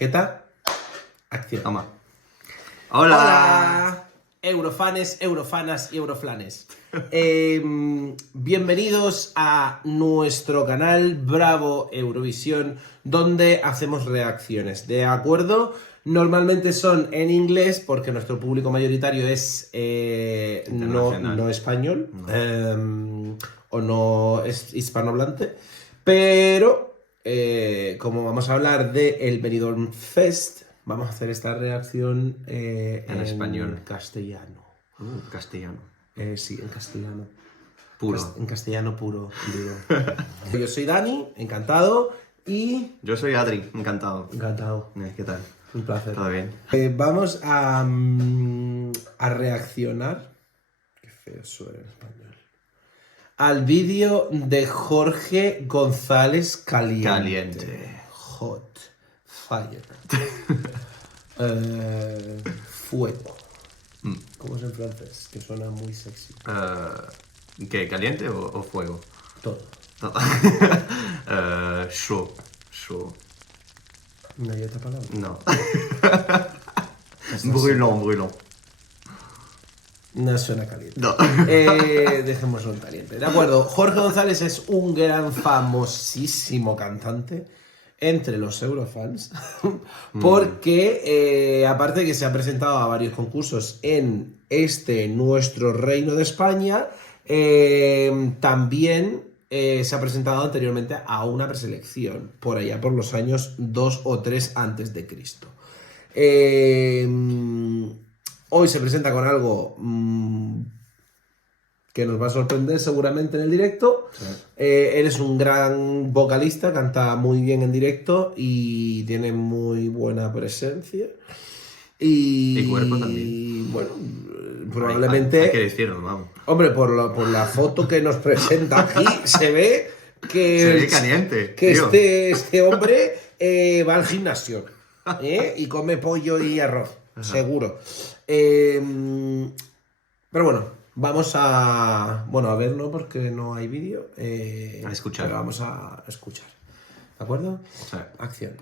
Chaqueta, acción. Toma. Hola, eurofanes, eurofanas y euroflanes. Bienvenidos a nuestro canal Bravo Eurovisión, donde hacemos reacciones, ¿de acuerdo? Normalmente son en inglés porque nuestro público mayoritario es no español o no es hispanohablante, pero como vamos a hablar de el Benidorm Fest, vamos a hacer esta reacción en español. Castellano. Castellano. Sí, en castellano. Puro. En castellano puro, digo. Yo soy Dani, encantado, y... Yo soy Adri, encantado. Encantado. ¿Qué tal? Un placer. ¿Todo bien? Vamos a reaccionar. Qué feo suena en español. Al vídeo de Jorge González Caliente. Hot. Fire. Fuego. ¿Cómo es en francés? Que suena muy sexy. ¿Qué? ¿Caliente o fuego? Todo. No. Chaud. Chaud. ¿No hay otra palabra? No. Brûlant. No suena caliente. No. Dejémoslo en caliente. De acuerdo, Jorge González es un gran, famosísimo cantante entre los eurofans, porque aparte de que se ha presentado a varios concursos en nuestro Reino de España, también se ha presentado anteriormente a una preselección, por allá por los años 2 o 3 antes de Cristo. Hoy se presenta con algo que nos va a sorprender seguramente en el directo. Sí. Él es un gran vocalista, canta muy bien en directo y tiene muy buena presencia. Y cuerpo también. Y bueno, probablemente... Hay que decirlo, vamos. Hombre, por la foto que nos presenta aquí, se ve que... Se ve caliente, que tío. Este hombre va al gimnasio y come pollo y arroz, seguro. Pero bueno, vamos a verlo porque no hay vídeo. A escuchar. Pero vamos a escuchar. ¿De acuerdo? Sí. Acción.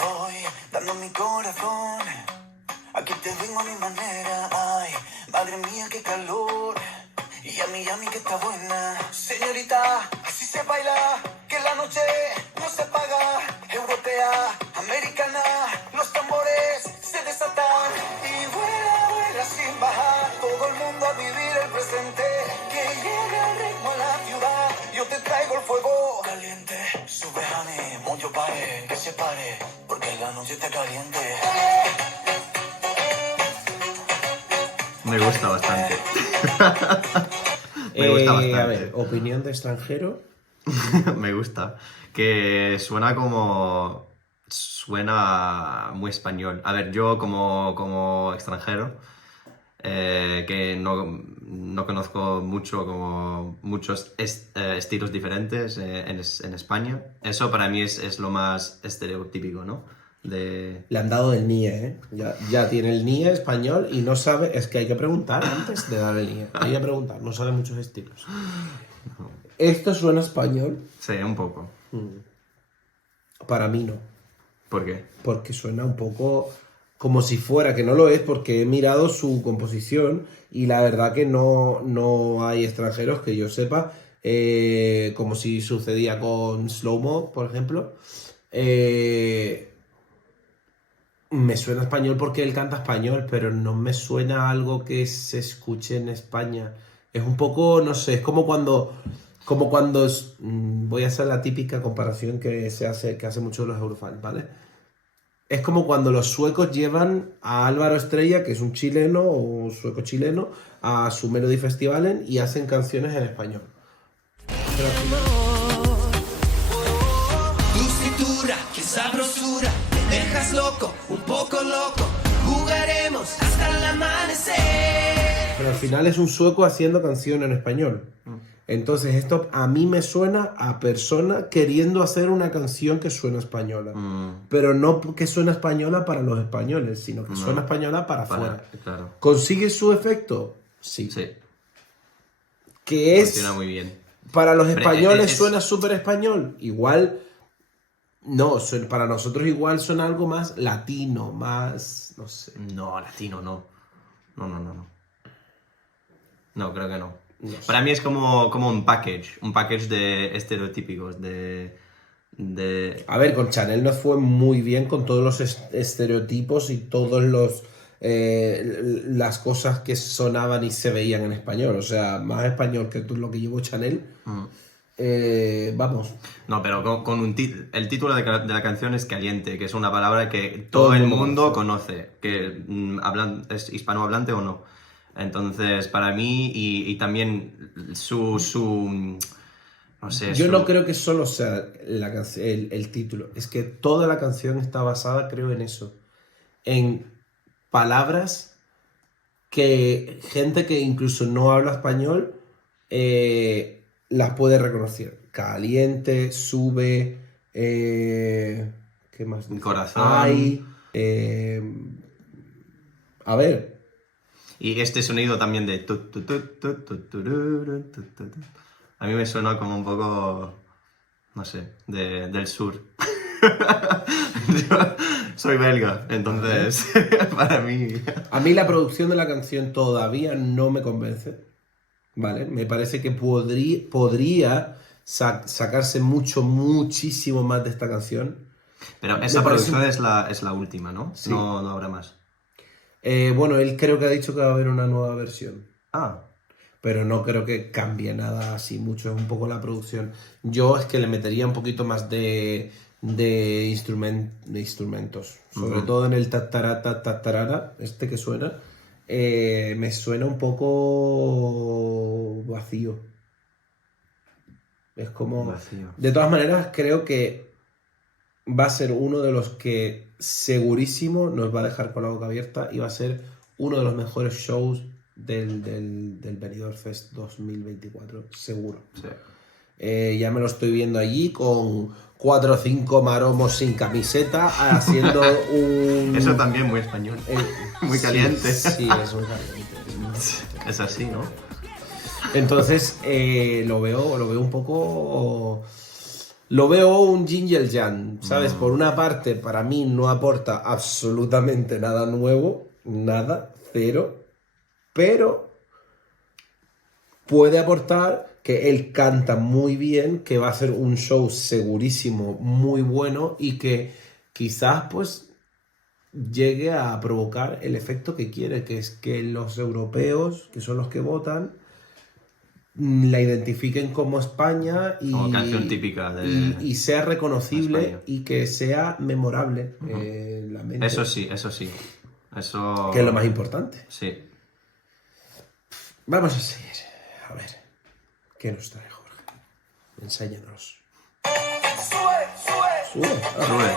Voy dando mi corazón, aquí te vengo a mi manera. Ay, madre mía, qué calor. Y yami, que está buena. Señorita, así se baila, que la noche no se paga. Europea, americana, los tambores se desatan. Y vuela sin bajar, todo el mundo a vivir el presente. Que llegue el ritmo a la ciudad, yo te traigo el fuego caliente. Sube, honey, mucho pare, que se pare, porque la noche está caliente. Me gusta bastante. Me gusta bastante. A ver, opinión de extranjero. Me gusta. Que suena muy español. A ver, yo como extranjero, que no conozco muchos estilos diferentes en España. Eso para mí es lo más estereotípico, ¿no? Le han dado el NIE, ¿eh? Ya tiene el NIE español y no sabe... Es que hay que preguntar antes de dar el NIE. Hay que preguntar, no sabe muchos estilos. ¿Esto suena español? Sí, un poco. Para mí no. ¿Por qué? Porque suena un poco como si fuera, que no lo es, porque he mirado su composición y la verdad que no hay extranjeros que yo sepa, como si sucedía con Slow Mo, por ejemplo. Me suena español porque él canta español, pero no me suena algo que se escuche en España. Es un poco, no sé, es como cuando voy a hacer la típica comparación que hace mucho los eurofans, ¿vale? Es como cuando los suecos llevan a Álvaro Estrella, que es un chileno o sueco chileno, a su Melody Festivalen y hacen canciones en español. Pero al final... Tu cintura, qué sabrosura, me dejas loco, un poco loco, jugaremos hasta el amanecer. Pero al final es un sueco haciendo canción en español. Entonces esto a mí me suena a persona queriendo hacer una canción que suena española. Pero no que suena española para los españoles, sino que suena española para afuera. Claro. ¿Consigue su efecto? Sí. Sí, Que es... funciona muy bien. Para los Pero españoles es- suena súper español. Igual... No, para nosotros igual suena algo más latino, más... No sé. No, latino, no. No. No, creo que no. No sé. Para mí es como un package de estereotípicos, A ver, con Chanel nos fue muy bien con todos los estereotipos y todos los las cosas que sonaban y se veían en español. O sea, más español que lo que llevó Chanel. Vamos. No, pero con el título de la canción es Caliente, que es una palabra que todo el mundo conoce, que es hispanohablante o no. Entonces, para mí, y también no sé, Yo no creo que solo sea el título. Es que toda la canción está basada, creo, en eso. En palabras que gente que incluso no habla español las puede reconocer. Caliente, sube, ¿qué más dice? Corazón. Ay, a ver, Y este sonido también de... A mí me suena como un poco, no sé, del sur. Yo soy belga, entonces para mí... a mí la producción de la canción todavía no me convence, ¿vale? Me parece que podría sacarse muchísimo más de esta canción. Pero esa Me parece producción es la última, ¿no? Sí. No habrá más. Bueno, él creo que ha dicho que va a haber una nueva versión. Ah, Pero no creo que cambie nada así mucho, es un poco la producción. Yo es que le metería un poquito más de instrumentos, sobre todo en el tatarara, este que suena, me suena un poco vacío. Es como... Vacío. De todas maneras, creo que va a ser uno de los que segurísimo nos va a dejar con la boca abierta y va a ser uno de los mejores shows del Benidorm Fest 2024, seguro. sí. Ya me lo estoy viendo allí con 4 o 5 maromos sin camiseta haciendo un... Eso también muy español. Muy sí, caliente. Sí, es muy caliente. Es así, ¿no? Entonces lo veo un poco... Lo veo un Ginger Jan, ¿sabes? Por una parte, para mí no aporta absolutamente nada nuevo, nada, cero, pero puede aportar que él canta muy bien, que va a ser un show segurísimo, muy bueno y que quizás pues llegue a provocar el efecto que quiere, que es que los europeos, que son los que votan, la identifiquen como España y, Como canción típica de y sea reconocible España. y que sea memorable en la mente. Eso sí. Eso... Que es lo más importante. Sí. Vamos a seguir. A ver, ¿qué nos trae Jorge? Enséñanos. Sube. Ah, Sube.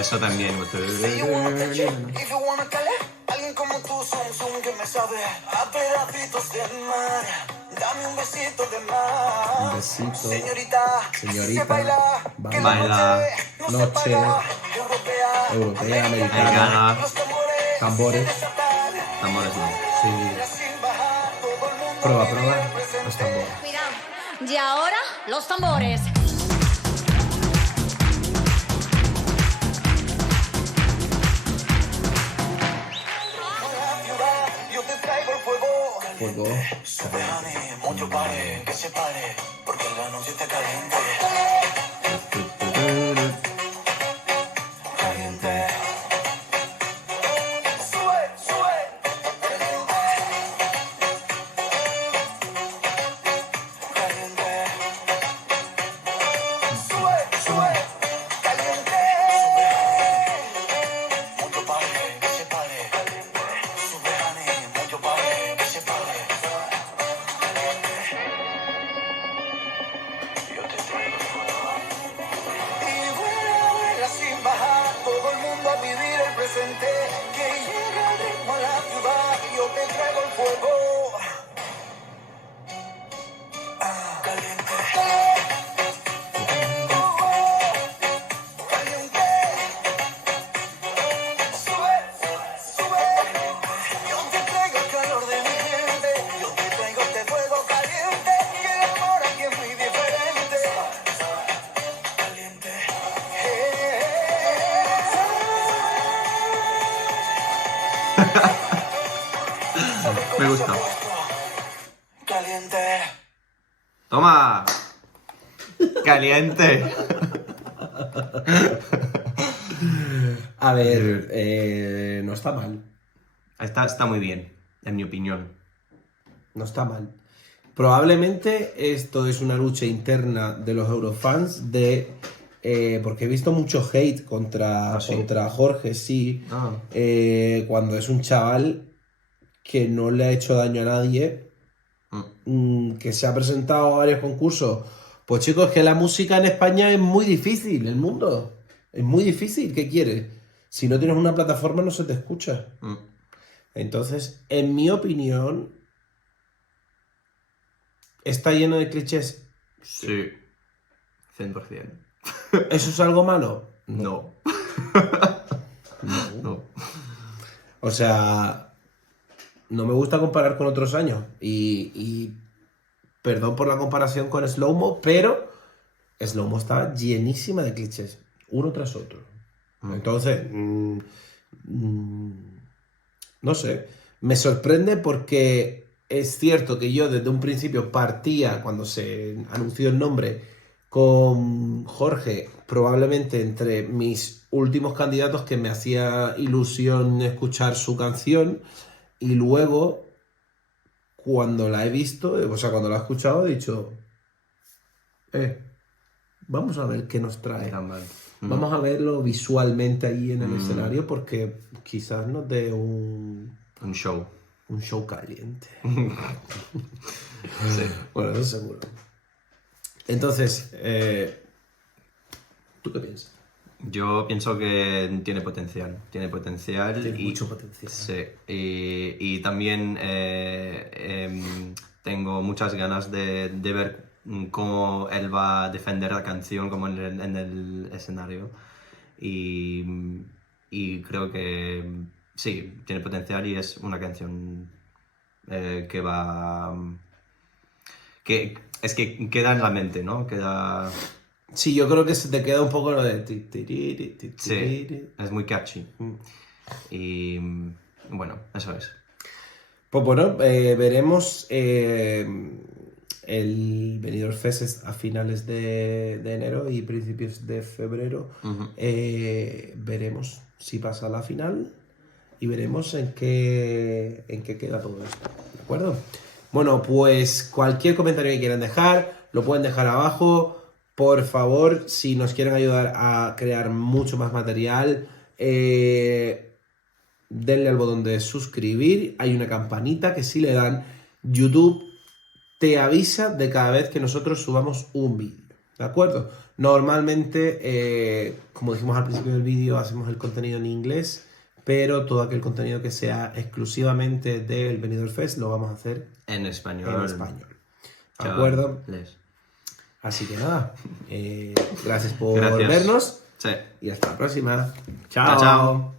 Eso también. Say you wanna touch it, if you wanna calar. Alguien como tú, son que me sabe a pedacitos de mar. Dame un besito de mar. Un besito. Señorita, Señorita, que baila, que la baila. noche no Noche. se para. Europea, Americana. los tambores, Tambores. Tambores no. Sí. sin bajar, todo el mundo Prueba, vive prueba. presente. Los tambores. Cuidado. Y ahora, los tambores. Yo te traigo el fuego. Fuego. Sube, honey, mucho pare, que se pare, porque la noche está caliente. Caliente. Sube, sube. Caliente. Sube, sube. Caliente. Mucho pare, que se pare. Sube, honey, mucho pare, que se pare. Yo te fuego. Caliente. Caliente. Sube, sube. Yo te traigo el calor de mi gente. Yo te traigo este fuego caliente. Que el amor aquí es muy diferente. Caliente. Me gusta. Caliente. ¡Toma! ¡Caliente! A ver, no está mal. Está muy bien, en mi opinión. No está mal. Probablemente esto es una lucha interna de los eurofans porque he visto mucho hate contra Jorge, sí. Cuando es un chaval que no le ha hecho daño a nadie, que se ha presentado a varios concursos. Pues chicos, es que la música en España es muy difícil, el mundo. Es muy difícil, ¿qué quieres? Si no tienes una plataforma no se te escucha. Entonces, en mi opinión, está lleno de clichés. Sí, 100%. ¿Eso es algo malo? No. No. O sea, no me gusta comparar con otros años. Y perdón por la comparación con Slow-Mo, pero Slow-Mo está llenísima de clichés, uno tras otro. Entonces, no sé, me sorprende porque es cierto que yo desde un principio partía, cuando se anunció el nombre, con Jorge, probablemente entre mis últimos candidatos que me hacía ilusión escuchar su canción, y luego, cuando la he visto, o sea, cuando la he escuchado, he dicho, vamos a ver qué nos trae. Vamos a verlo visualmente ahí en el escenario, porque quizás nos dé un show. Un show caliente. Sí. Bueno, eso seguro. Entonces, ¿tú qué piensas? Yo pienso que tiene potencial. Tiene potencial. Tiene mucho potencial. Sí. Y también tengo muchas ganas de ver cómo él va a defender la canción como en el escenario. Y creo que sí, tiene potencial y es una canción que va... que es que queda en la mente, ¿no? Queda... Sí, yo creo que se te queda un poco lo de... Sí, es muy catchy. Y bueno, eso es. Pues bueno, veremos el Benidorm Fest es a finales de enero y principios de febrero. Veremos si pasa a la final y veremos en qué queda todo esto. ¿De acuerdo? Bueno, pues cualquier comentario que quieran dejar, lo pueden dejar abajo. Por favor, si nos quieren ayudar a crear mucho más material, denle al botón de suscribir. Hay una campanita que si le dan, YouTube te avisa de cada vez que nosotros subamos un vídeo. ¿De acuerdo? Normalmente, como dijimos al principio del vídeo, hacemos el contenido en inglés, pero todo aquel contenido que sea exclusivamente del Benidorm Fest lo vamos a hacer en español. ¿De acuerdo? Así que nada, gracias por vernos Sí. y hasta la próxima. Chao, chao.